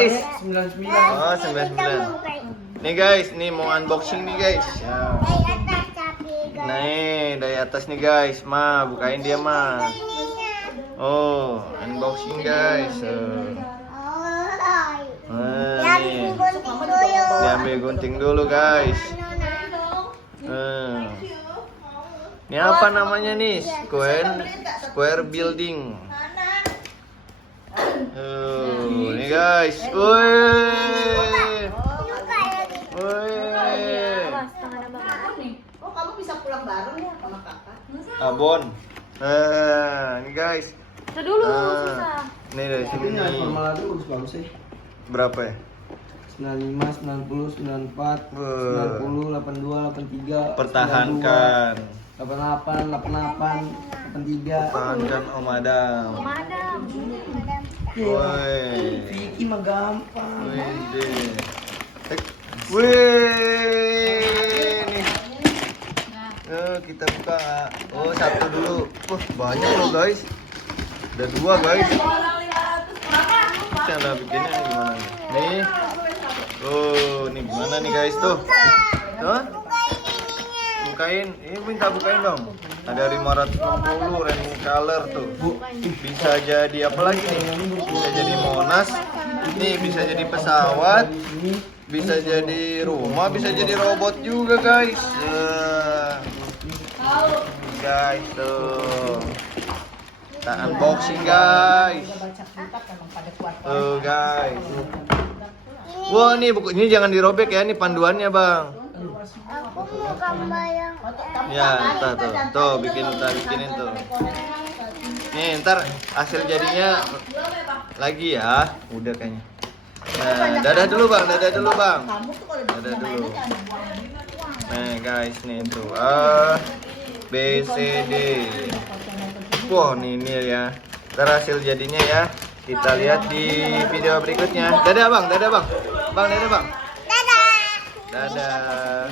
guys. 99. Oh, 99. Nih guys, nih mau unboxing nih guys. Ya. Nih, dari atas nih guys. Ma, bukain dia, Ma. Oh, unboxing guys. Nih. Diambil gunting dulu guys. Ini apa namanya nih? Square building. Ini guys. Woi. Oh, kamu bisa pulang bareng ya sama kakak? Abon. Ini guys. Dulu susah. Ini dari Tapi sini. nilai formal itu bagus sih. Berapa ya? 95, 90, 94, 90, 82, 83, Pertahankan. 88, 88, 83. Pertahankan Om Adam. Madam. Woi. Vicky mah gampang. Wih. Wih. Nih. Kita buka. Oh, satu dulu. Wah, banyak loh guys. Ada dua guys. Cara bikinnya gimana nih? Nih. Oh, nih gimana nih guys tuh? Tuh? Bukain. Ini minta bukain dong. Ada 560 rainbow color tuh. Bisa jadi apa lagi nih? Bisa jadi Monas. Nih bisa jadi pesawat. Bisa jadi rumah, bisa jadi robot juga guys. Guys tuh. Kita unboxing guys. Guys. Wah, nih buku ini jangan dirobek ya, ini panduannya, Bang. Aku mau gambar yang Ya, tuh, bikinin tuh. Nih, ntar hasil jadinya lagi ya. Udah kayaknya. Nah, dadah dulu, Bang. Dadah dulu. Nah, guys, nih tuh. B, C, D. Wah, ini ya. Ntar hasil jadinya ya. Kita lihat di video berikutnya. Dadah, Bang. Bang, dadah, Bang. dadah. Dadah.